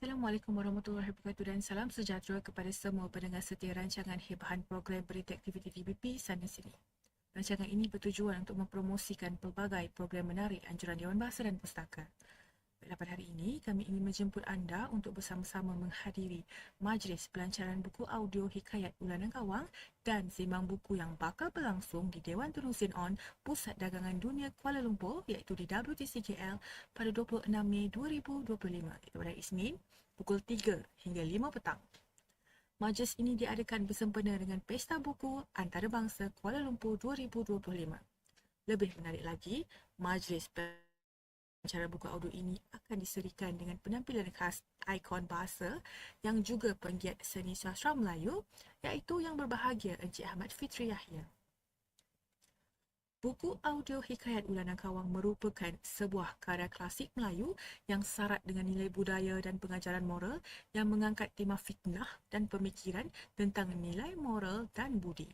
Assalamualaikum warahmatullahi wabarakatuh dan salam sejahtera kepada semua pendengar setia rancangan Hebahan Program Berita Aktiviti DBP sana sini. Rancangan ini bertujuan untuk mempromosikan pelbagai program menarik anjuran Dewan Bahasa dan Pustaka. Baiklah, pada hari ini, kami ingin menjemput anda untuk bersama-sama menghadiri majlis pelancaran buku audio Hikayat Ulanan Kawang dan sembang buku yang bakal berlangsung di Dewan Terusin On Pusat Dagangan Dunia Kuala Lumpur iaitu di WTCJL pada 26 Mei 2025 iaitu pada Isnin pukul 3 hingga 5 petang. Majlis ini diadakan bersempena dengan Pesta Buku Antarabangsa Kuala Lumpur 2025. Lebih menarik lagi, majlis Acara buku audio ini akan diserikan dengan penampilan khas ikon bahasa yang juga penggiat seni sastra Melayu iaitu yang berbahagia Encik Ahmad Fitri Yahya. Buku audio Hikayat Ulanan Kawang merupakan sebuah karya klasik Melayu yang syarat dengan nilai budaya dan pengajaran moral yang mengangkat tema fitnah dan pemikiran tentang nilai moral dan budi.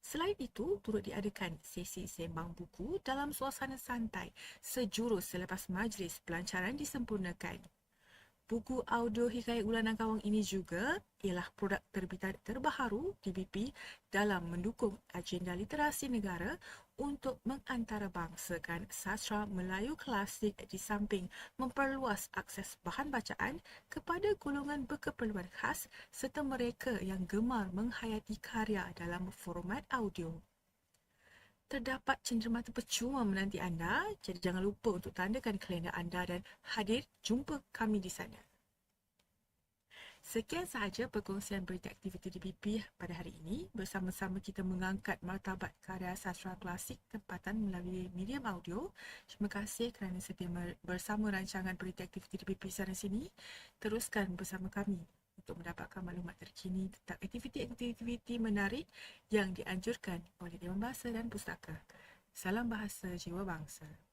Selain itu, turut diadakan sesi sembang buku dalam suasana santai sejurus selepas majlis pelancaran disempurnakan. Buku audio Hikayat Ulanan Kawang ini juga ialah produk terbitan terbaharu DBP dalam mendukung agenda literasi negara untuk mengantarabangsakan sastra Melayu klasik di samping memperluas akses bahan bacaan kepada golongan berkeperluan khas serta mereka yang gemar menghayati karya dalam format audio. Terdapat cenderamata percuma menanti anda, jadi jangan lupa untuk tandakan kalender anda dan hadir jumpa kami di sana. Sekian sahaja perkongsian berita aktiviti DBP pada hari ini. Bersama-sama kita mengangkat martabat karya sastra klasik tempatan melalui medium audio. Terima kasih kerana setia bersama rancangan berita aktiviti DBP sana sini. Teruskan bersama kami untuk mendapatkan maklumat terkini tentang aktiviti-aktiviti menarik yang dianjurkan oleh Dewan Bahasa dan Pustaka. Salam Bahasa Jiwa Bangsa.